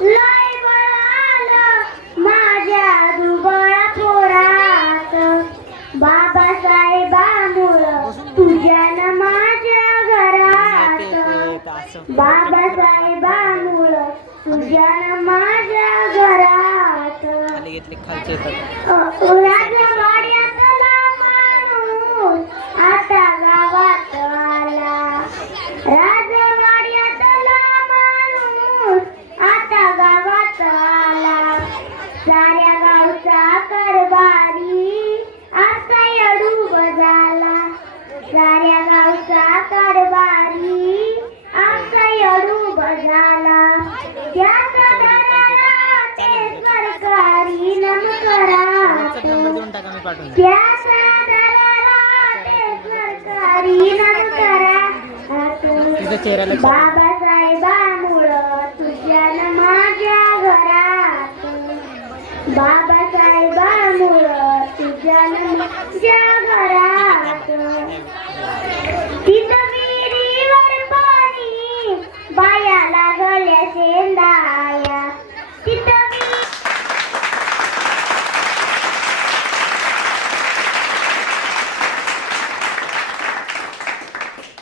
लय बळ आलं माझ्या दुबळा पोरात, बाबासाहेबांमुळं तुझ्यानं माझ्या घरात, बाबासाहेबांमुळं तुझ्यानं माझ्या घरात. राजवाड्यातला माणूस आता गावात आला, राजवाड्यातला माणूस आता गावात आला. साऱ्या गावचा कारभारी असा येडूब झाला, साऱ्या गावचा कारभारी असा येडूब झाला. त्याचा दरारा ते सरकारी नमकरात, त्याचा दरारा ते सरकारी नमकरात. बाबासाहेबांमुळं तुझ्यानं माझ्या घरात, बाबासाहेबांमुळं तुझ्यानं माझ्या घरात.